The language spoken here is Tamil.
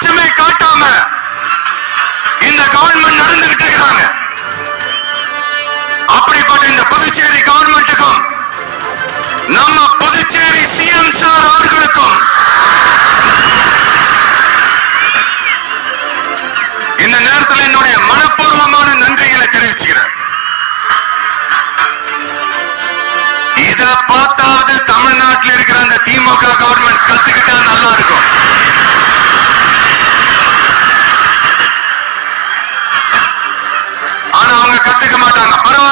பாரபட்சமே காட்டாம இந்த கவர்மெண்ட் நடந்துகிட்டு இருக்கிறாங்க. அப்படிப்பட்ட இந்த புதுச்சேரி கவர்மெண்ட்டுக்கும் நம்ம புதுச்சேரி சிஎம் சார் அவர்களுக்கும் இந்த நேரத்தில் என்னுடைய மனப்பூர்வமான நன்றிகளை தெரிவிச்சுக்கிறேன். இத பார்த்தாவது தமிழ்நாட்டில் இருக்கிற அந்த திமுக கவர்மெண்ட் கத்துக்கிட்டா நல்லா இருக்கும். ஆனா அவங்க கத்துக்க மாட்டாங்க. பரவாயில்ல,